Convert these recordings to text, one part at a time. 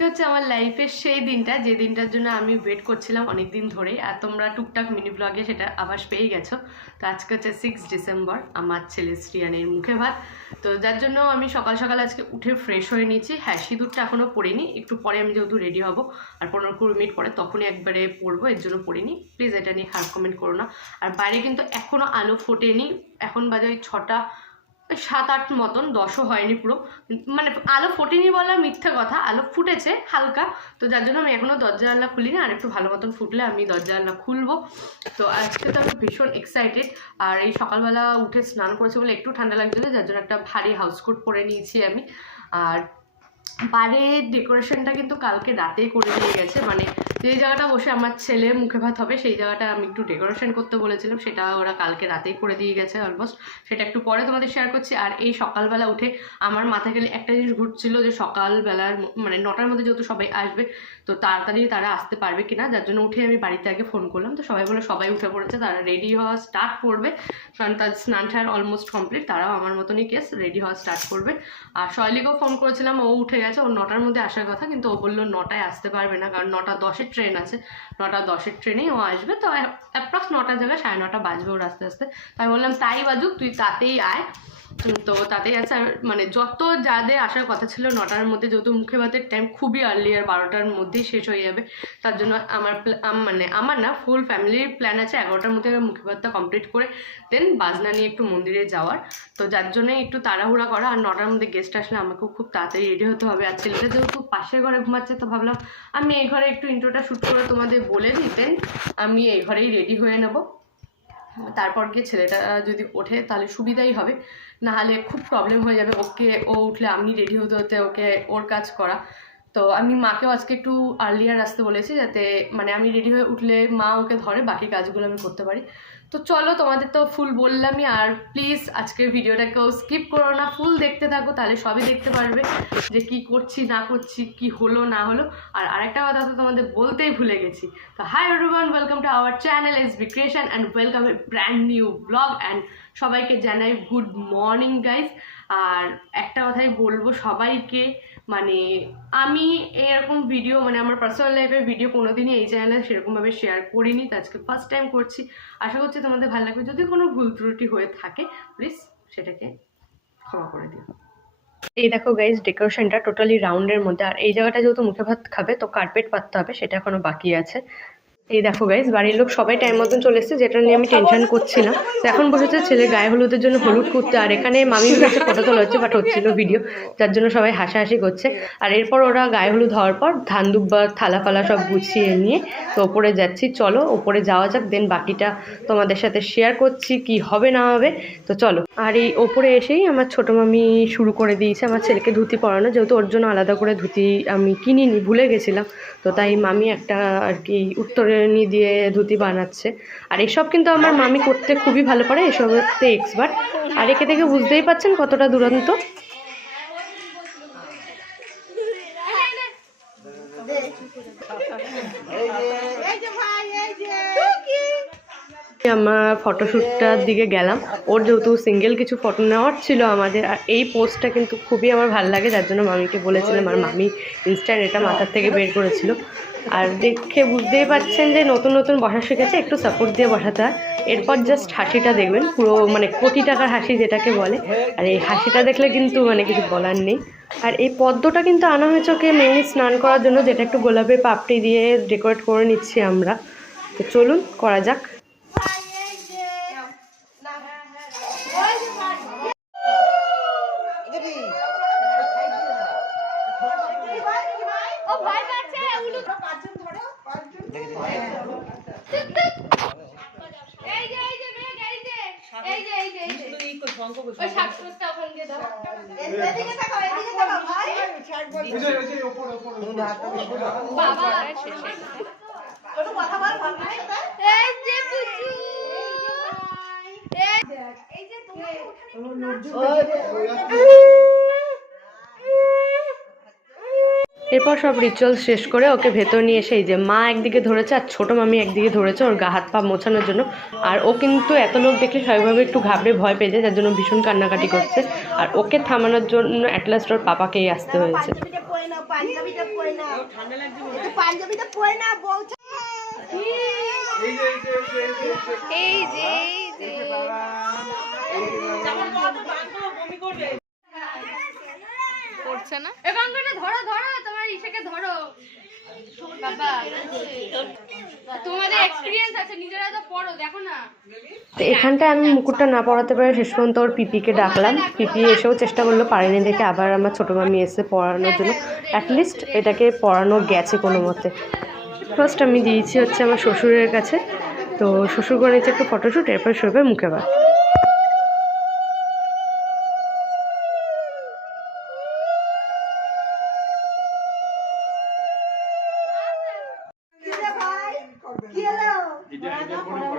আজকে হচ্ছে আমার লাইফের সেই দিনটা, যে দিনটার জন্য আমি ওয়েট করছিলাম অনেক দিন ধরেই। আর তোমরা টুকটাক মিনি ব্লগে সেটা আভাস পেয়ে গেছো। তো আজকে হচ্ছে সিক্স ডিসেম্বর আমার ছেলে শ্রিয়ানের মুখে ভাত। তো যার জন্য আমি সকাল সকাল আজকে উঠে ফ্রেশ হয়ে নিয়েছি। হ্যাঁ সিঁদুরটা এখনও পরিনি একটু পরে আমি যেহেতু রেডি হব, আর পনেরো কুড়ি মিনিট পরে তখনই একবারে পরবো, এর জন্য পরিনি প্লিজ এটা নিয়ে খারাপ কমেন্ট করো না। আর বাইরে কিন্তু এখনও আলো ফোটেনি। এখন বাজে ওই ছটা সাত আট মতন দশও হয়নি পুরো। মানে আলো ফোটেনি বলা মিথ্যা কথা, আলো ফুটেছে হালকা। তো যার জন্য আমি এখনও দরজা জানলা খুলিনি, আর একটু ভালো মতন ফুটলে আমি দরজা জানলা খুলবো। তো আজকে তো আমি ভীষণ এক্সাইটেড আর এই সকালবেলা উঠে স্নান করেছি বলে একটু ঠান্ডা লাগছিল, যার জন্য একটা ভারী হাউস কোট পরে নিয়েছি আমি। আর বাড়ির ডেকোরেশনটা কিন্তু কালকে রাতেই করে দিয়ে গেছে মানে যেই জায়গাটা বসে আমার ছেলে মুখে ভাত হবে, সেই জায়গাটা আমি একটু ডেকোরেশন করতে বলেছিলাম। সেটা ওরা কালকে রাতেই করে দিয়ে গেছে অলমোস্ট সেটা একটু পরে তোমাদের শেয়ার করছি। আর এই সকালবেলা উঠে আমার মাথায় গেলে একটা জিনিস ঘুরছিল যে সকালবেলার মানে নটার মধ্যে যেহেতু সবাই আসবে, তো তাড়াতাড়ি তারা আসতে পারবে কিনা। যার জন্য উঠে আমি বাড়িতে আগে ফোন করলাম। তো সবাই বলে সবাই উঠে পড়েছে, তারা রেডি হওয়া স্টার্ট করবে। কারণ তার স্নান টান অলমোস্ট কমপ্লিট তারাও আমার মতনই কেস রেডি হওয়া স্টার্ট করবে। আর শৈলীকেও ফোন করেছিলাম, ও উঠে গেছে। ও নটার মধ্যে আসার কথা, কিন্তু ও বলল, নটায় আসতে পারবে না। কারণ নটা দশের ট্রেন আছে। নটা দশের ট্রেনেই ও আসবে, তো অ্যাপ্রক্স নটার জায়গায় সাড়ে নটা বাজবে ওর আস্তে আস্তে। তাই বললাম, তাই বাজুক, তুই তাতেই আয়। তো তাতেই আছে মানে যত যাদের আসার কথা ছিল নটার মধ্যে, যেহেতু মুখে ভাতের টাইম খুবই আর্লি আর বারোটার মধ্যেই শেষ হয়ে যাবে, তার জন্য আমার মানে আমার না ফুল ফ্যামিলির প্ল্যান আছে এগারোটার মধ্যে মুখে ভাতটা কমপ্লিট করে দেন বাজনা নিয়ে একটু মন্দিরে যাওয়ার। তো যার জন্যই একটু তাড়াহুড়া করা আর নটার মধ্যে গেস্ট আসলে আমাকেও খুব তাড়াতাড়ি রেডি হতে হবে। আর ছেলেটা যেহেতু পাশের ঘরে ঘুমাচ্ছে, তো ভাবলাম আমি এই ঘরে একটু ইন্ট্রোটা শ্যুট করে তোমাদের বলে দিই দেন আমি এই ঘরেই রেডি হয়ে নেব। তারপর গিয়ে ছেলেটা যদি ওঠে তাহলে সুবিধাই হবে। না হলে খুব প্রবলেম হয়ে যাবে ওকে, ও উঠলে আমি রেডি হতে হতে ওকে ওর কাজ করা। তো আমি মাকেও আজকে একটু আর্লিয়ার আসতে বলেছি যাতে মানে আমি রেডি হয়ে উঠলে মা ওকে ধরে বাকি কাজগুলো আমি করতে পারি। তো চলো তোমাদের তো ফুল বললামই, আর প্লিজ আজকের ভিডিওটাকেও স্কিপ করো না। ফুল দেখতে থাকো, তাহলে সবই দেখতে পারবে যে কি করছি, না করছি, কি হলো, না হলো। আর আরেকটা কথা তো তোমাদের বলতেই ভুলে গেছি। তো hi everyone welcome to our channel S B creation and welcome a brand new blog and সবাইকে জানাই গুড মর্নিং গাইজ আর একটা কথাই বলব সবাইকে মানে আমি এরকম ভিডিও মানে আমার পার্সোনাল লাইফের ভিডিও কোনোদিনই এই চ্যানেলে সেরকমভাবে শেয়ার করিনি। তো আজকে ফার্স্ট টাইম করছি। আশা করছি তোমাদের ভালো লাগবে। যদি কোনো ভুল ত্রুটি হয়ে থাকে প্লিজ সেটাকে ক্ষমা করে দিও। এই দেখো গাইজ ডেকোরেশনটা টোটালি রাউন্ডের মধ্যে। আর এই জায়গাটা যেহেতু মুখে ভাত খাবে, তো কার্পেট পাততে হবে, সেটা এখনও বাকি আছে। এই দেখো গাইজ বাড়ির লোক সবাই টাইম মতন চলে এসেছে, যেটা নিয়ে আমি টেনশন করছি না তো এখন বসেছে ছেলে গায়ে হলুদের জন্য হলুদ করতে, আর এখানে মামির কাছে ফটো তোলা হচ্ছে বাট হচ্ছিল ভিডিও যার জন্য সবাই হাসাহাসি করছে। আর এরপর ওরা গায়ে হলুদ হওয়ার পর ধান দুব্বা, থালা ফালা সব গুছিয়ে নিয়ে তো ওপরে যাচ্ছি। চলো, ওপরে যাওয়া যাক দেন বাকিটা তোমাদের সাথে শেয়ার করছি, কি হবে না হবে। তো চলো, আর এই ওপরে এসেই আমার ছোটো মামি শুরু করে দিয়েছে, আমার ছেলেকে ধুতি পরানো, যেহেতু ওর জন্য আলাদা করে ধুতি আমি কিনিনি, ভুলে গেছিলাম। তো তাই মামি একটা আর কি উত্তরণী দিয়ে ধুতি বানাচ্ছে। আর এসব কিন্তু আমার মামি করতে খুবই ভালো পারে এসবতে এক্সপার্ট আর একে দেখে বুঝতেই পাচ্ছেন কতটা দুরন্ত। আমার ফটোশ্যুটটার দিকে গেলাম। ওর যেহেতু সিঙ্গেল কিছু ফটো নেওয়ার ছিল আমাদের, আর এই পোস্টটা কিন্তু খুবই আমার ভালো লাগে, যার জন্য মামিকে বলেছিলাম, আর মামি ইনস্ট্যান্ট এটা মাথার থেকে বের করেছিল। আর দেখে বুঝতেই পারছেন যে নতুন নতুন বসা শিখেছে, একটু সাপোর্ট দিয়ে বসাতে হয়। এরপর জাস্ট হাসিটা দেখবেন, পুরো মানে কোটি টাকার হাসি যেটাকে বলে। আর এই হাসিটা দেখলে কিন্তু মানে কিছু বলার নেই। আর এই পদ্মটা কিন্তু আনা হয়েছে ওকে মেনলি স্নান করার জন্য, যেটা একটু গোলাপের পাপড়ি দিয়ে ডেকোরেট করে নিচ্ছি আমরা। তো চলুন, করা যাক ও ভয় পাচ্ছে উলু এই যে এই যে মেঘ এই যে এই যে এই যে এই যে ওই শাকসুরটা ওখান দিয়ে দাও। বাবা এই যে পুচু। এই যে তোমার এরপর সব রিচুয়াল শেষ করে ওকে ভেতর নিয়ে এসে এই যে মা একদিকে ধরেছে আর ছোটো মামি একদিকে ধরেছে ওর গা হাত পা মোছানোর জন্য। আর ও কিন্তু এত লোক দেখলে স্বাভাবিকভাবে একটু ঘাবড়ে ভয় পেয়ে যায় যার জন্য ভীষণ কান্নাকাটি করছে। আর ওকে থামানোর জন্য অ্যাটলাস্ট ওর পাপাকেই আসতে হয়েছে। এই যে করছে না? এ বাঙ্গটা ধরো ধরো তোমার ইসেকে ধরো। তো এখানটায় আমি মুকুটটা না পড়াতে পারে শেষ পর্যন্ত ওর পিপিকে ডাকলাম। পিপি এসেও চেষ্টা করল, পারেনি দেখে আবার আমার ছোটো মামি এসে পড়ানোর জন্য। অ্যাটলিস্ট এটাকে পড়ানো গেছে কোনো মতে। ফার্স্ট আমি দিয়েছি হচ্ছে আমার শ্বশুরের কাছে। তো শ্বশুর করে নিচ্ছে একটু ফটোশ্যুট এরপর শুরু মুখে ভাত।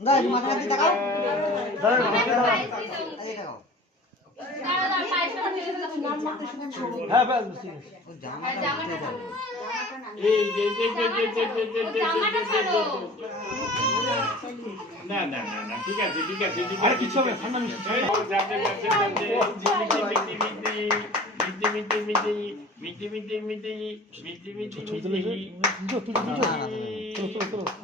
দাঁড়া দাঁড়া পায়ের সামনে ঢেলে দাও আর জামাটা ছাড়ো এই যে যে যে যে যে যে যে যে জামাটা ছাড়ো না না না না ঠিক আছে ঠিক আছে ঠিক আছে কিছু হবে ঠান্ডা মিষ্টি যাবে যাবে যাবে মিটি মিটি মিটি মিটি মিটি মিটি মিটি মিটি মিটি মিটি মাথা হাত দিয়ে দেখাও মাথায় হাত দিয়ে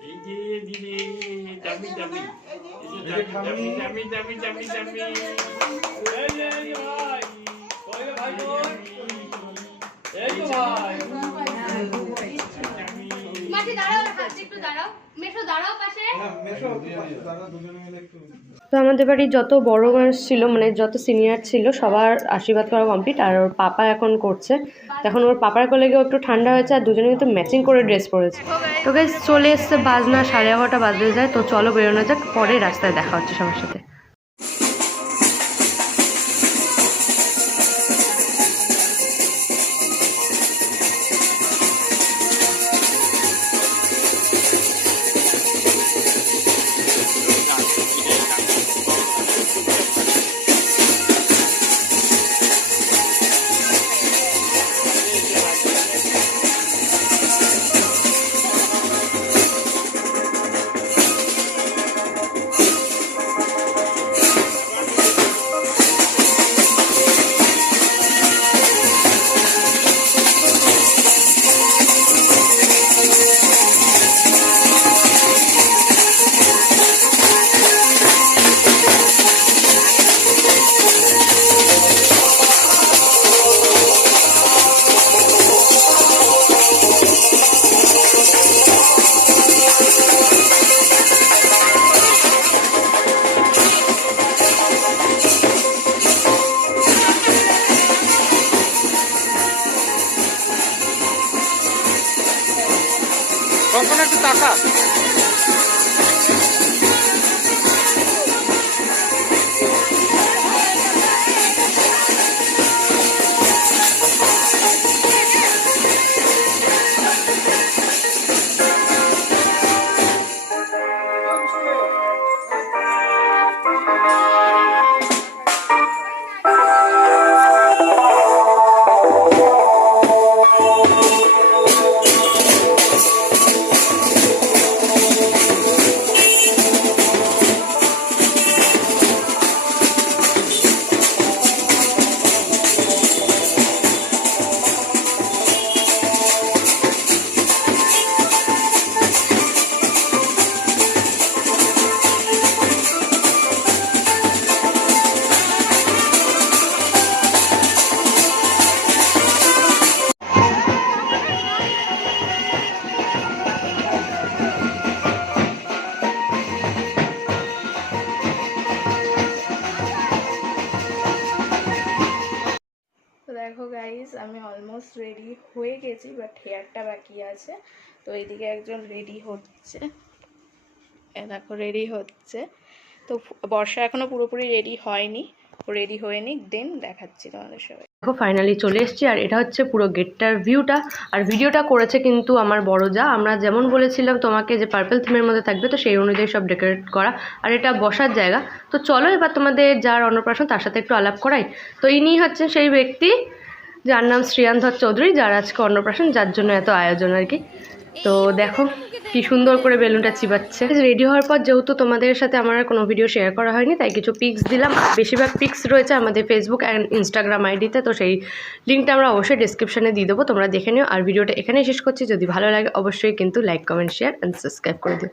এই যে দিদি একটু দাঁড়াও। মেশো দাঁড়াও পাশে। হ্যাঁ, দাঁড়াও দুজনে মিলে একটু। তো আমাদের বাড়ির যত বড় মানুষ ছিল মানে যত সিনিয়র ছিল, সবার আশীর্বাদ করা কমপ্লিট আর ওর পাপা এখন করছে। এখন ওর পাপার কোলে গিয়ে একটু ঠান্ডা হয়েছে আর দুজনে কিন্তু ম্যাচিং করে ড্রেস পরেছে। তো চলে এসছে বাজনা, সাড়ে এগারোটা বাজতে যায়। তো চলো বেরোনো যাক, পরে রাস্তায় দেখা হচ্ছে সবার সাথে। রেডি হয়ে গেছি বাট হেয়ারটা বাকি আছে। তো এইদিকে একজন রেডি হচ্ছে। দেখো রেডি হচ্ছে। তো বর্ষা এখনও পুরোপুরি রেডি হয়নি। রেডি হয়ে নিক দেন দেখাচ্ছি তোমাদের সবাই। দেখো ফাইনালি চলে এসেছি, আর এটা হচ্ছে পুরো গেটটার ভিউটা আর ভিডিওটা করেছে কিন্তু আমার বড় যা। আমরা যেমন বলেছিলাম তোমাকে যে পার্পল থিমের মধ্যে থাকবে, তো সেই অনুযায়ী সব ডেকোরেট করা। আর এটা বসার জায়গা। তো চলো এবার তোমাদের যার অন্নপ্রাশন, তার সাথে একটু আলাপ করাই। তো ইনি হচ্ছেন সেই ব্যক্তি যার নাম শ্রিয়ান্ধর চৌধুরী যার আজকে অন্নপ্রাশন যার জন্য এত আয়োজন আর কি। তো দেখো কি সুন্দর করে বেলুনটা চিবাচ্ছে। রেডি হওয়ার পর যেহেতু তোমাদের সাথে আমার আর কোনো ভিডিও শেয়ার করা হয়নি তাই কিছু পিক্স দিলাম। বেশিরভাগ পিক্স রয়েছে আমাদের ফেসবুক অ্যান্ড ইনস্টাগ্রাম আইডিতে তো সেই লিঙ্কটা আমরা অবশ্যই ডিসক্রিপশনে দিয়ে দেবো তোমরা দেখে নিও। আর ভিডিওটা এখানেই শেষ করছি। যদি ভালো লাগে অবশ্যই কিন্তু like comment share and subscribe করে দিও।